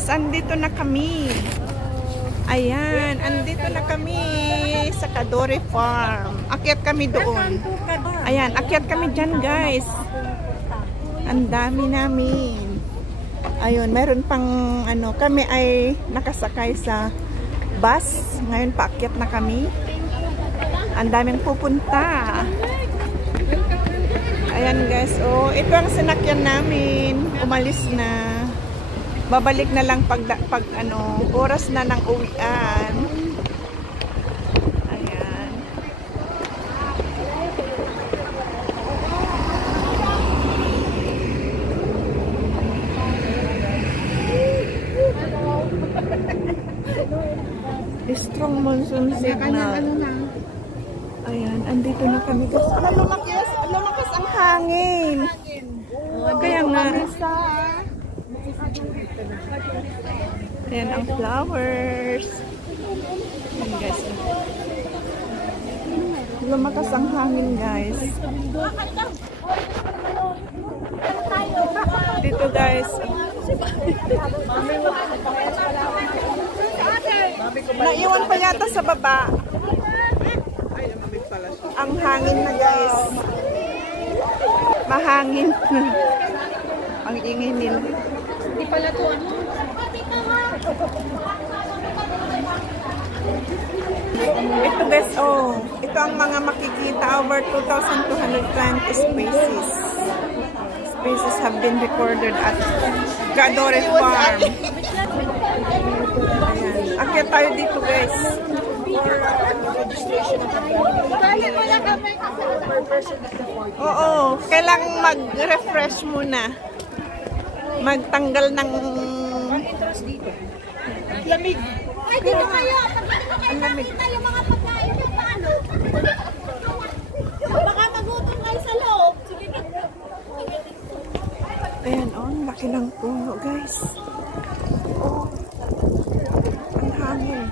guys, andito na kami. Ayan, andito na kami sa Cadore Farm. Akyat kami doon. Ayan, akyat kami dyan guys. Ang dami namin. Ayun, meron pang ano, kami ay nakasakay sa bus. Ngayon paakyat na kami. Ang daming pupunta. Ayan guys, oh, ito ang sinakyan namin. Umalis na. Babalik na lang pag ano, oras na ng uwian. Ayan. Strong monsoon signal. Ayan, andito na kami. Lumakas ang hangin. Kaya nga. Ayan ang flowers. Ayan guys. Lumakas ang hangin guys. Dito guys. Naiwan pa yata sa baba. Ang hangin na guys. Mahangin. Ang ingin nila. Hindi pala to ano? Ito guys, oh. Ito ang mga makikita. Over 2,220 species. Species have been recorded at Cadore Farm. Ayan. Akyat tayo dito guys. Oo, kailangang mag-refresh muna. Magtanggal ng lamig. Ay, dito kayo. Ang lamig. Tayo mga pagkain nyo. Paano? Baka magutom kayo sa loob. Ayan, oh, ang laki ng puno guys. Oh, ang hangin.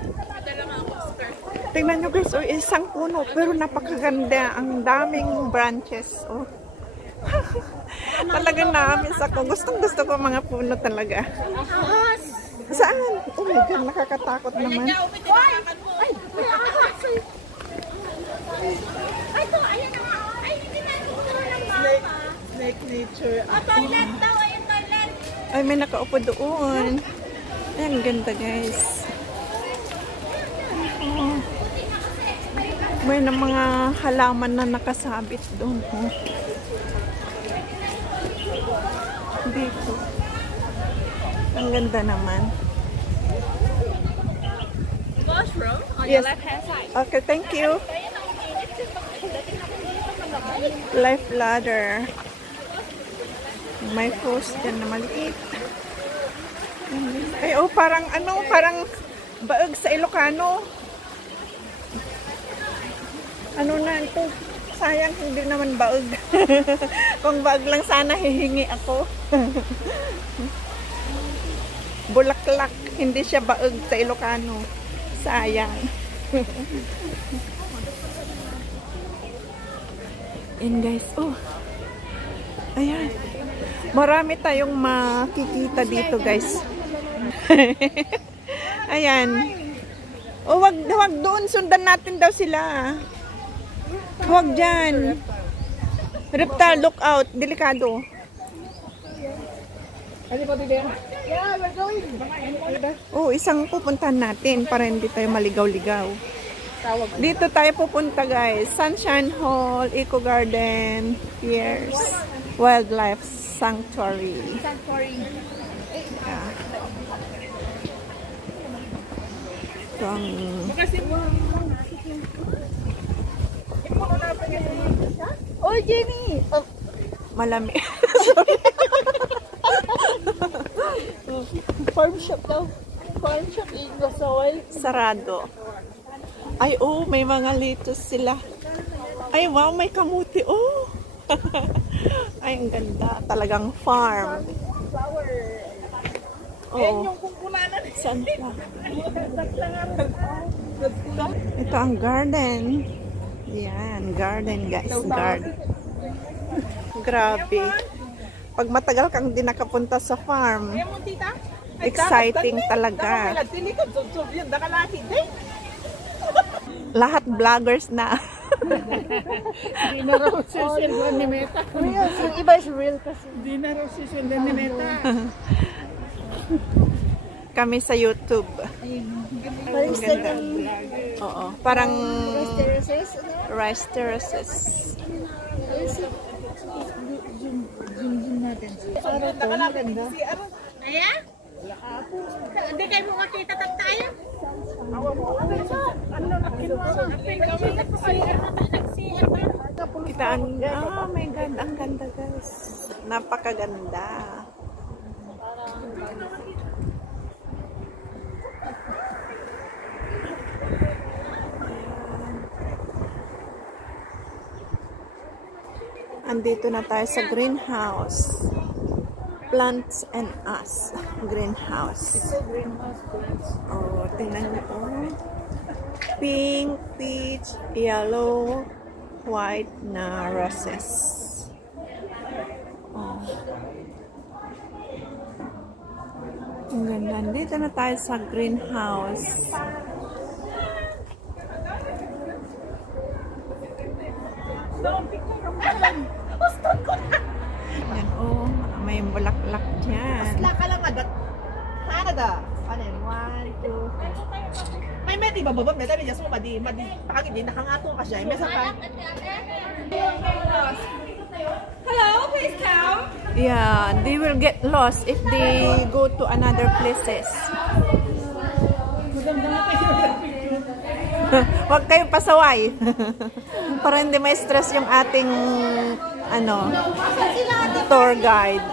Tingnan nyo guys, oh, isang puno pero napakaganda. Ang daming branches. Oh. Talagang naamis ako. Gustong-gusto ko mga puno talaga. Saan? Oh my God, nakakatakot naman. Ay, may ahas. Ay, ito, ayan na. Ay, hindi na ituturo ng mama. Snake nature. Toilet daw, ayan toilet. Ay, may nakaupo doon. Ayan, ang ganda guys. Oh. May na mga halaman na nakasabit doon. Oh. Dito. Ang ganda naman. Mushroom on Yes. your left hand side. Okay, thank you. Life ladder. May post dyan na maliit. Ay, oh, parang ano, parang baog sa Ilocano. Ano na ito? Sayang, hindi naman baog. Kung baog lang sana, hihingi ako. Bulaklak, hindi siya baog sa Ilocano. Sayang. And guys, oh. Ayan. Marami tayong makikita dito, guys. Ayan. Oh, wag doon. Sundan natin daw sila. Wag dyan. Reptile, look out. Delikado. Oh, isang pupuntahan natin para hindi tayo maligaw-ligaw. Dito tayo pupunta guys. Sunshine Hall, Eco Garden, Pierce, Wildlife Sanctuary. Yeah. Ito ang... Oh, Jenny! Oh, malami. Sorry. Farm shop daw. Farm shop in Gasol. Sarado. Ay, oh, may mga lettuce sila. Ay, wow, may kamuti. Oh! Ay, ang ganda. Talagang farm. Flower. Oo. Yung kukulanan. Sunflower. Ito ang garden. Yan, garden guys. Garden. Grabe. Pag matagal kang di nakapunta sa farm, Exciting talaga. Lahat vloggers na. Hindi na raw sisilwan ni Meta. Real, yung iba is real kasi. Hindi na raw sisilwan ni Meta. Kami sa YouTube. Parang Instagram. Oo. Parang Rice terraces, ano? rice terraces. Zoom natin. Araw to, maganda. Aya? Hindi kayo mo makita tayo? Kitaan. Oh my God. Ang ganda guys. Napakaganda. Andito na tayo sa greenhouse. Plants and Us greenhouse. Oh, tingnan niyo oh. Pink, peach, yellow, white na roses. Oh. Ang ganda. Andito na tayo sa greenhouse. Yan, oh, may bulaklak dyan. Laka lang ada. Canada. Ano yun? 1, 2, 3. May meti ba babab? Meti just mo madi pakagid din nakangato ka siya. Mesa pa. Hello, please come. Yeah, they will get lost if they go to another places. Huwag kayo pasaway. Para hindi may stress yung ating ano, tour guide.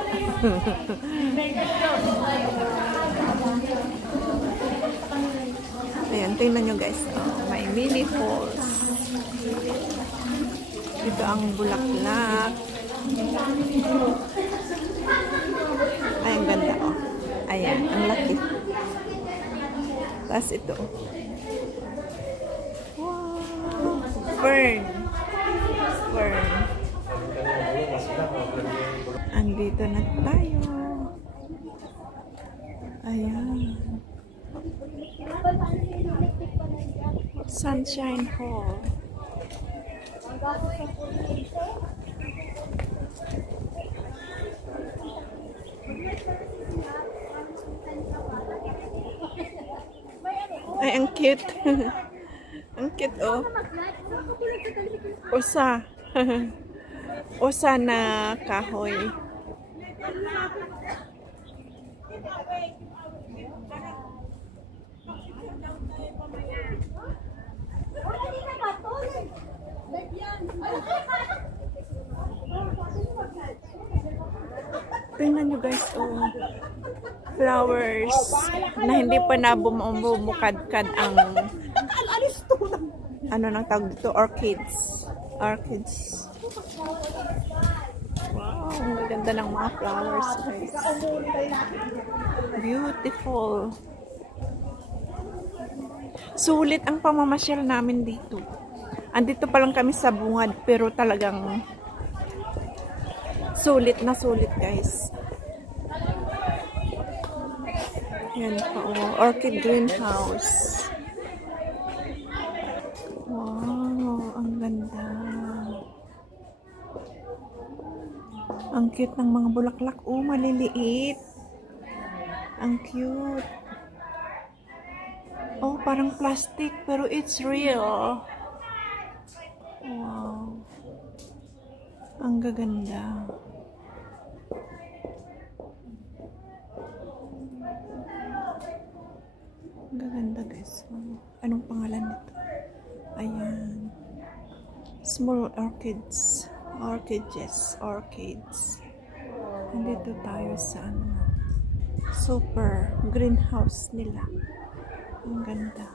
Ayan, tingnan nyo guys. Oh, may mini falls. Ito ang bulaklak. Ay, ang ganda oh. Ayan, ang laki. Tapos ito. Wow! Fern. Fern. Andito na tayo. Ayan. Sunshine Hall. Ay, ang cute. Ang cute, oh. Usa. Usa na kahoy. Tingnan nyo guys, oh. Flowers na hindi pa na bumukad-kad ang ano nang tawag dito, orchids. Orchids. Wow, ang ganda ng mga flowers guys. Beautiful. Sulit ang pamamasyal namin dito. Andito pa lang kami sa bungad pero talagang sulit na sulit guys. Yan pa oh, orchid greenhouse. Wow, ang ganda. Ang cute ng mga bulaklak. Oh, maliliit. Ang cute. Oh, parang plastic pero it's real. Wow. Ang gaganda. Ang gaganda guys. Anong pangalan nito? Ayan. Small orchids. Orchids. Orchids. Nandito tayo sa ano, super greenhouse nila. Ang ganda.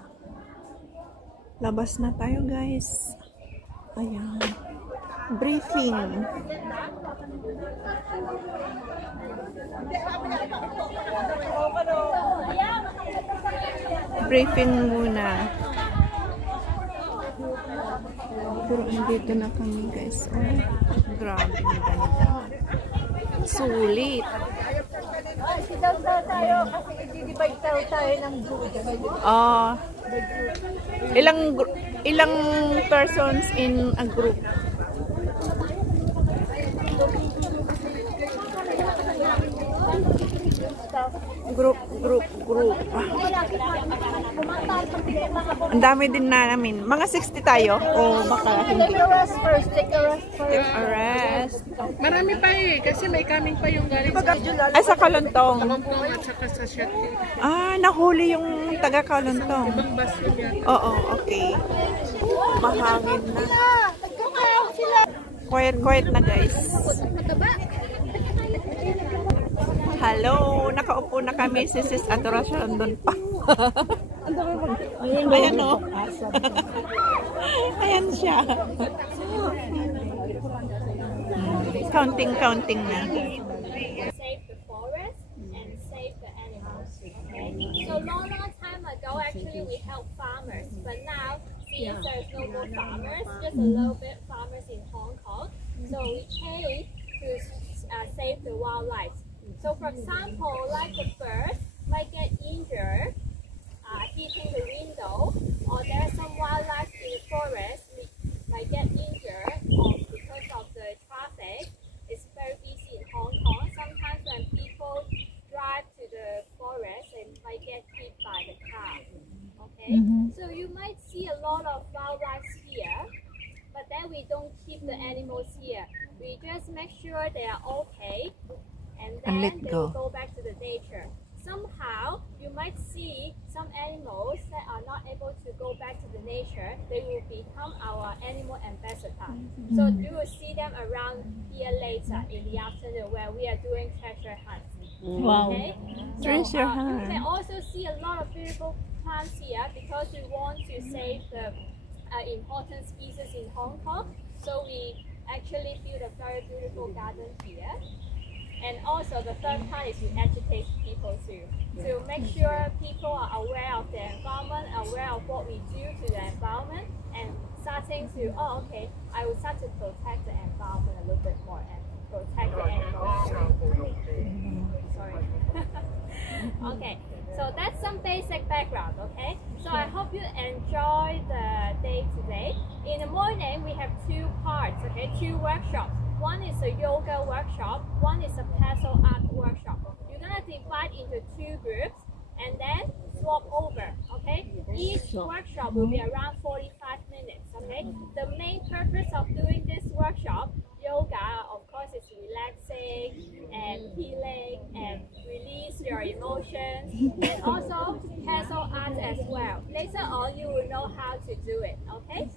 Labas na tayo guys. Ayan. Briefing. Briefing muna. Pero andito na kami guys. Oh, grabe ang ganda. Sulit. Sit-down daw tayo kasi i-divide tayo ng group. Oh. Ilang persons in a group? Group. Ang dami din namin. Mga 60 tayo? O baka hindi? Take a rest first. Take a rest. Marami pa eh, kasi may coming pa yung galing sa Ay, sa Kalontong. Kalontong at saka sa Shati. Ah, nahuli yung taga Kalontong. Ibang bus yun yan. Oo, okay. Mahangin na. Quiet na guys. Hello, nakaupo na kami si Sis Adoracion doon pa. Ayan o. Ayan siya. Counting na. Save the forest and save the animals. Okay. So long time ago, actually we helped farmers, but now since there's no more farmers, just a little bit farmers in Hong Kong, so we change to save the wildlife. So for example, like the birds might get injured hitting the window, or there are some wildlife in the forest might get injured because of the traffic. It's very busy in Hong Kong. Sometimes when people drive to the forest, they might get hit by the car. Okay, so you might see a lot of wildlife here, but then we don't keep the animals here. We just make sure they are okay, and then let they go. will go back to the nature. Somehow, you might see some animals that are not able to go back to the nature. They will become our animal ambassador. So you will see them around here later in the afternoon when we are doing treasure hunts. Wow. Okay? Treasure You hunt. can also see a lot of beautiful plants here because we want to save the important species in Hong Kong. So we actually build a very beautiful garden here. And also the third part is we educate people too, to make sure people are aware of the environment, aware of what we do to the environment, and starting to, oh okay, I will start to protect the environment a little bit more and protect the animals. Sorry. Okay, so that's some basic background, okay? So I hope you enjoy the day today. In the morning, we have two parts, okay? Two workshops. One is a yoga workshop, one is a pencil art workshop. You're gonna divide into two groups and then swap over, okay? Each workshop will be around 45 minutes, okay? The main purpose of doing this workshop, yoga, of course, is relaxing and healing and release your emotions, and also pencil art as well. Later on, you will know how to do it, okay?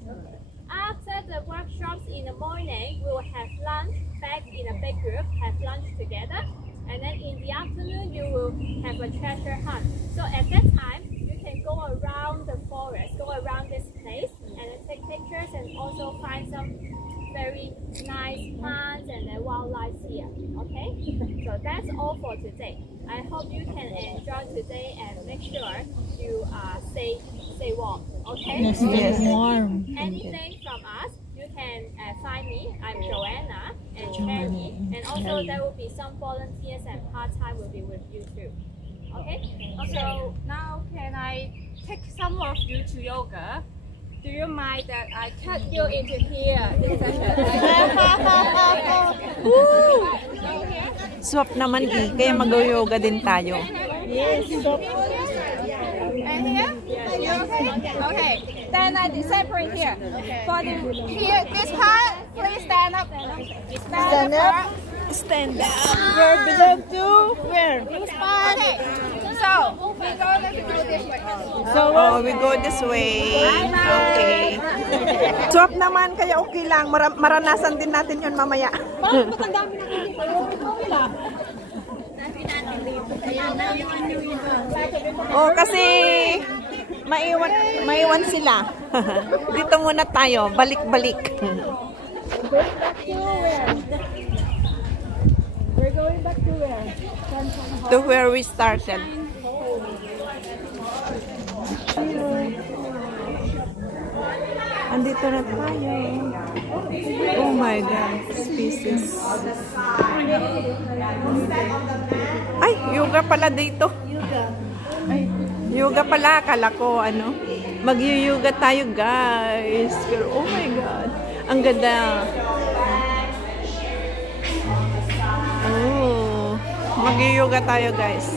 After the workshops in the morning, we will have lunch back in a big group, have lunch together. And then in the afternoon, you will have a treasure hunt. So at that time, you can go around the forest, go around this place, and then take pictures and also find some very nice plants and then wildlife here. Okay? So that's all for today. I hope you can enjoy today and make sure you stay warm. Okay? Yes. Warm. Anything from us, you can find me. I'm Joanna and Cherry. And also there will be some volunteers and part-time will be with you too. Okay? So now can I take some of you to yoga? Do you mind that I cut you into here this session? Swap naman eh. Kaya mag-yoga din tayo. And here? Okay. Then I separate here. For the here this part, please stand up. Stand up. Stand up. Where belong to? Where? Okay. So we're going to go this way. Oh, we go this way. Okay. Swap naman, kaya okay lang. Maranasan din natin yun mamaya. Oh, kasi maiwan sila. Dito muna tayo, balik-balik. We're going back to where? To where we started. Andito na tayo. Oh my God. Species. Ay, yoga pala dito. Yoga pala. Akala ko, ano, mag-yoga tayo, guys. Pero, oh my God. Ang ganda. Oh. Mag-yoga tayo, guys.